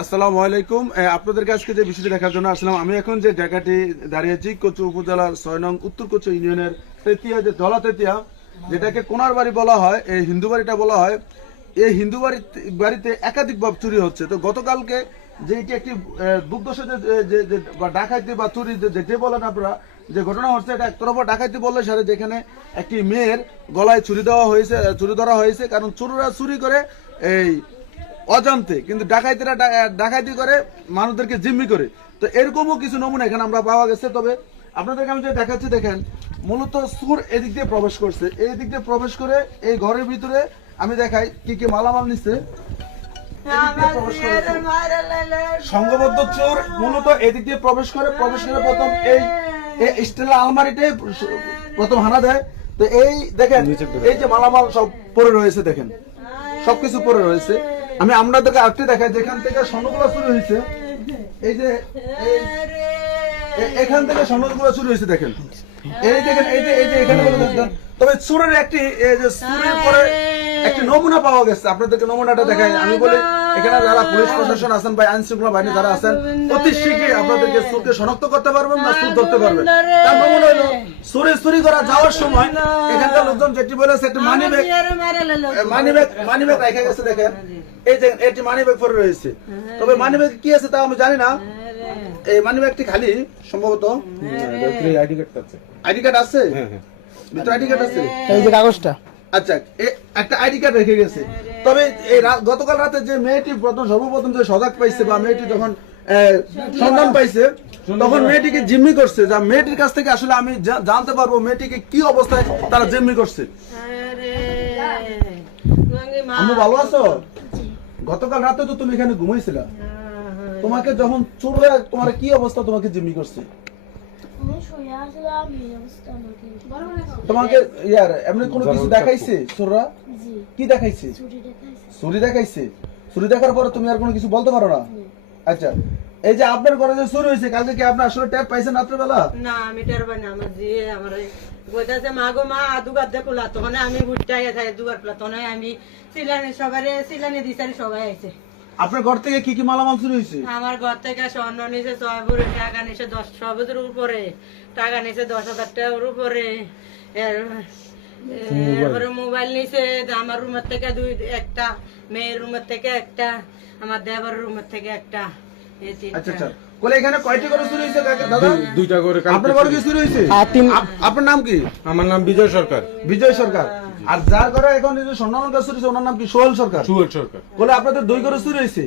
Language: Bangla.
আসসালামু আলাইকুম। আপনাদের কাছে যে বিষয়টি দেখার জন্য আসলাম। আমি এখন যে জায়গাটি দাঁড়িয়ে আছি কচু উপজেলার ৬ নং উত্তর কচু ইউনিয়নের তেতিয়া যে জলা তেতিয়া, যেটাকে কোনার বাড়ি বলা হয়, এই হিন্দু বাড়িটা বলা হয়। এই হিন্দু বাড়িতে একাধিকভাবে চুরি হচ্ছে। তো গতকালকে যে এটি একটি দুর্দশা বা ডাকাইতি বা চুরি যে বলেন আপনারা, যে ঘটনা হচ্ছে, এটা একতরফা ডাকাইতি বললে সারে, যেখানে একটি মেয়ের গলায় চুরি ধরা হয়েছে। কারণ চোররা চুরি করে এই অজান্তে, কিন্তু ডাকাইতিরা ডাকাইতি করে মানুষদেরকে জিম্মি করে। তো এরকমও কিছু নমুনা এখানে আমরা পাওয়া গেছে। তবে আপনাদেরকে আমি যে দেখাচ্ছি, দেখেন, মূলত চোর এদিক দিয়ে প্রবেশ করছে। এই দিক দিয়ে প্রবেশ করে এই ঘরের ভিতরে আমি দেখাই কি কি মালামাল নিচ্ছে। সংঘবদ্ধ চোর মূলত এদিক দিয়ে প্রবেশ করে প্রথম এই স্টিলের আলমারিতে প্রথম হানা দেয়। তো এই দেখেন, এই যে মালামাল সব পড়ে রয়েছে, দেখেন সবকিছু পড়ে রয়েছে। আমি আপনাদেরকে আরেকটি দেখাই, যেখান থেকে স্বর্ণগুলো চুরি হয়েছে। এই যে এখান থেকে স্বর্ণগুলো চুরি হয়েছে, দেখেন এই দেখেন, এই যে এখানে। তবে চোরের একটি চুরির পরে একটি নমুনা পাওয়া গেছে। আপনাদেরকে নমুনাটা দেখাই। আমি বলি, এখানে যারা পুলিশ প্রশাসন আছেন বা আইন শৃঙ্খলা বাহিনী যারা আছেন, অতি শীঘ্রই আপনাদেরকে চোরকে শনাক্ত করতে পারবেন বা চোর ধরতে পারবেন। তার নমুনা হলো, চুরি করা যাওয়ার সময় এখানকার লোকজন যেটি বলেছে, একটি মানিব্যাগ রেখে গেছে। দেখেন এই যে এটি মানিব্যাগ পরে রয়েছে। তবে মানিব্যাগ কি আছে তা আমি জানি না। এই মানিব্যাগটি খালি সম্ভবত। আইডি কার্ড আছে, ভিতরে আইডি কার্ড আছে, এই যে কাগজটা। আচ্ছা, একটা আইডি কার্ড রেখে গেছে। তবে এই গতকাল রাতে যে মেয়েটি সর্বপ্রথম যে সজাগ পাইছে বা মেয়েটি যখন সন্ধান পাইছে, তখন মেয়েটিকে জিম্মি করছে। যা মেয়েটির কাছ থেকে আসলে আমি জানতে পারবো মেয়েটিকে কি অবস্থায় তারা জিম্মি করছে। আমি ভালো আছো? গতকাল রাতে তো তুমি এখানে ঘুমাইছিলা। তোমাকে যখন চোররা তোমার কি অবস্থা, তোমাকে জিম্মি করছে? তোমাকে এমনি কোনো কিছু দেখাইছে চোররা? কি দেখাইছে? চুরি দেখাইছে। চুরি দেখার পরে তুমি আর কোনো কিছু বলতে পারো না? আচ্ছা, এই যে আপনার ঘরে যে চুরি হয়েছে, কালকে কি আপনি আসলে ট্যাপ পাইছেন রাত্রেবেলা? না, আমি টের পাই না। আমার জি আমার বলতেছে, মা গো মা, দুগার দেখুলা। তখন আমি উঠটাই যাই দুগার পেলা। তখন আমি সিলানি দিছারি সবাই আইছে। আপনার ঘর থেকে কি কি মালামাল চুরি হয়েছে? আমার ঘর থেকে স্বর্ণ নিছে 6 ভরি, টাকা নিছে 10 সবের উপরে, টাকা নিছে 10,000 টাকার উপরে। এরপরে মোবাইল নিছে আমার রুমের থেকে একটা, মেয়ের রুমের থেকে একটা, আমার দেবর রুমের থেকে একটা। এই আচ্ছা তিনটা। আচ্ছা, বলে এখানে কয়টি করে চুরি হয়েছে দাদা? দুইটা করে। আপনার ঘরে কি চুরি হয়েছে? আপনার নাম কি? আমার নাম বিজয় সরকার। বিজয় সরকার। আর যার ঘরে এখন স্বর্ণ চুরি হয়েছে, ওনার নাম কি? সোহেল সরকার। সুহেল সরকার। বলে আপনাদের 2 করে চুরি হয়েছে।